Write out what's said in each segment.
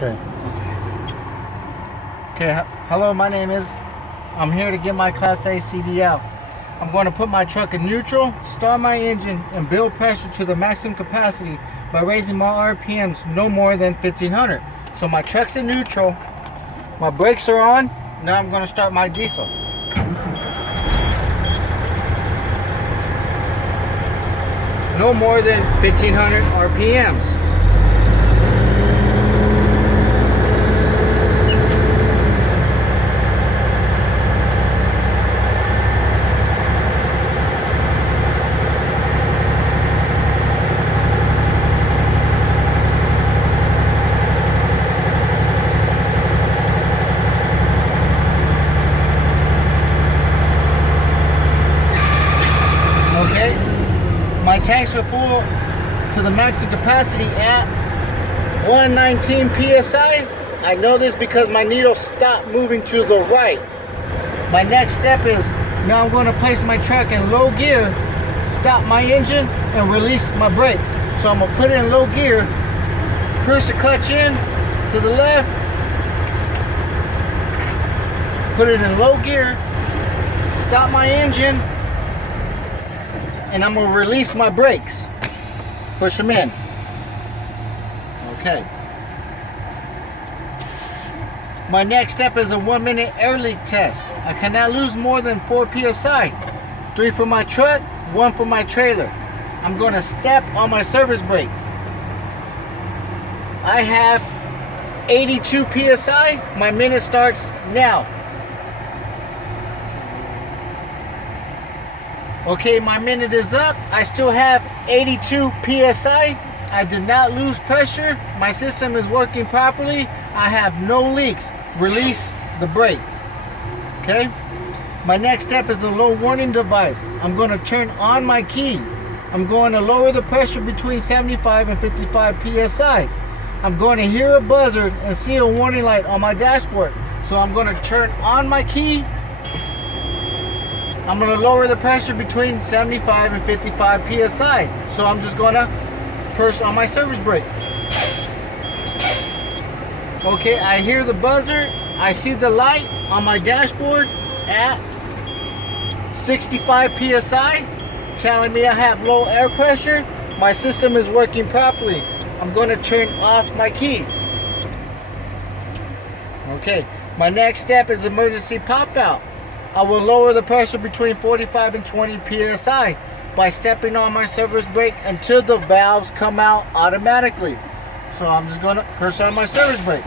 Okay. Okay, hello, my name is, I'm here to get my Class A CDL. I'm going to put my truck in neutral, start my engine, and build pressure to the maximum capacity by raising my RPMs no more than 1500. So my truck's in neutral, my brakes are on, now I'm going to start my diesel. No more than 1500 RPMs. My tanks are full to the maximum capacity at 119 psi. I know this because my needle stopped moving to the right. My next step is now I'm going to place my truck in low gear, stop my engine, and release my brakes. So I'm going to put it in low gear, push the clutch in to the left, put it in low gear, stop my engine, and I'm going to release my brakes. Push them in. Okay. My next step is a 1-minute air leak test. I cannot lose more than 4 psi. 3 for my truck, 1 for my trailer. I'm going to step on my service brake. I have 82 psi. My minute starts now. Okay, my minute is up. I still have 82 psi. I did not lose pressure. My system is working properly. I have no leaks. Release the brake. Okay? My next step is a low warning device. I'm going to turn on my key. I'm going to lower the pressure between 75 and 55 psi. I'm going to hear a buzzer and see a warning light on my dashboard. So I'm going to turn on my key. I'm going to lower the pressure between 75 and 55 psi. So I'm just going to push on my service brake. Okay, I hear the buzzer. I see the light on my dashboard at 65 psi, telling me I have low air pressure. My system is working properly. I'm going to turn off my key. Okay, my next step is emergency pop out. I will lower the pressure between 45 and 20 psi by stepping on my service brake until the valves come out automatically. So I'm just going to push on my service brake.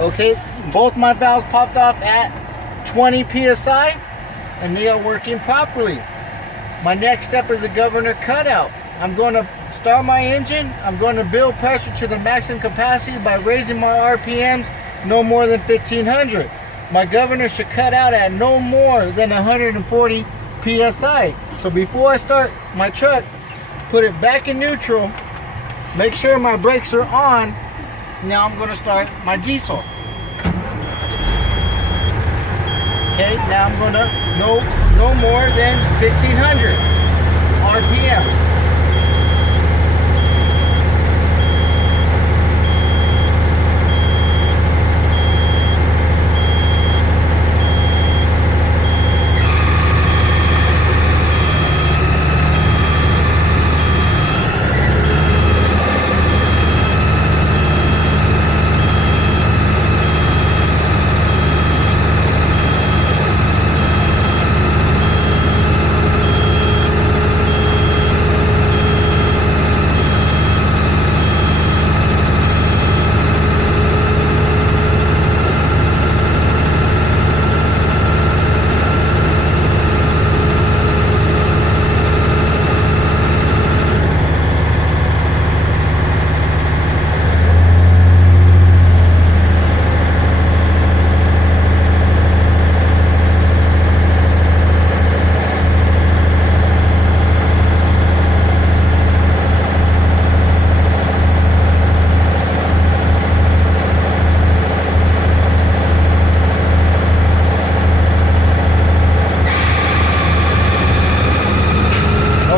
Okay, both my valves popped off at 20 psi and they are working properly. My next step is a governor cutout. I'm going to start my engine. I'm going to build pressure to the maximum capacity by raising my RPMs no more than 1500. My governor should cut out at no more than 140 psi. So before I start my truck, put it back in neutral, make sure my brakes are on. Now I'm going to start my diesel. Okay, now I'm going to no more than 1500 RPMs.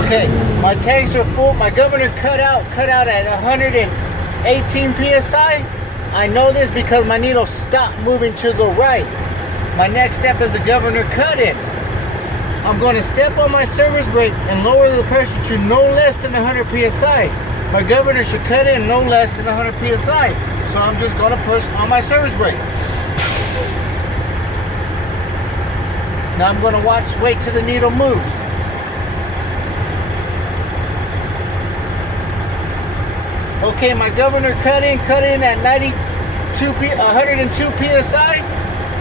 Okay, my tanks are full. My governor cut out at 118 psi. I know this because my needle stopped moving to the right. My next step is the governor cut in. I'm going to step on my service brake and lower the pressure to no less than 100 psi. My governor should cut in no less than 100 psi. So I'm just going to push on my service brake. Now I'm going to wait till the needle moves. Okay, my governor cut in at 102 psi.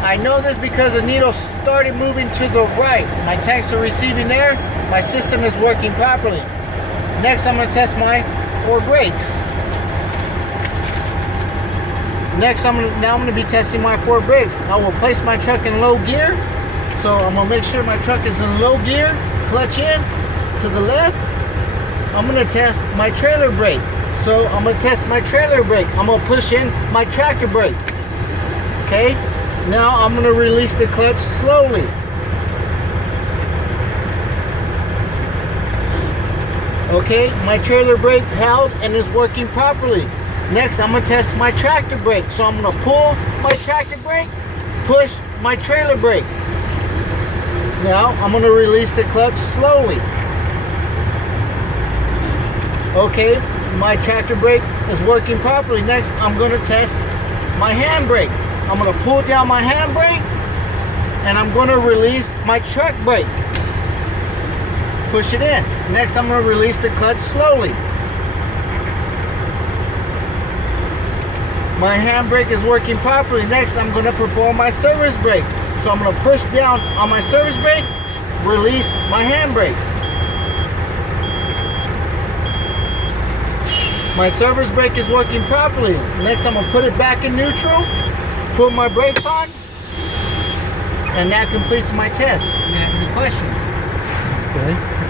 I know this because the needle started moving to the right. My tanks are receiving air. My system is working properly. Next, I'm going to test my 4 brakes. Next, I'm going to be testing my 4 brakes. I will place my truck in low gear. So I'm going to make sure my truck is in low gear. Clutch in to the left. I'm going to test my trailer brake. So I'm going to test my trailer brake. I'm going to push in my tractor brake. Okay? Now I'm going to release the clutch slowly. Okay, my trailer brake held and is working properly. Next, I'm going to test my tractor brake. So I'm going to pull my tractor brake, push my trailer brake. Now I'm going to release the clutch slowly. Okay, my tractor brake is working properly. Next, I'm going to test my handbrake. I'm going to pull down my handbrake and I'm going to release my truck brake. Push it in. Next, I'm going to release the clutch slowly. My handbrake is working properly. Next, I'm going to perform my service brake. So I'm going to push down on my service brake, release my handbrake. My service brake is working properly. Next, I'm going to put it back in neutral, put my brakes on, and that completes my test. Do you have any questions? Okay.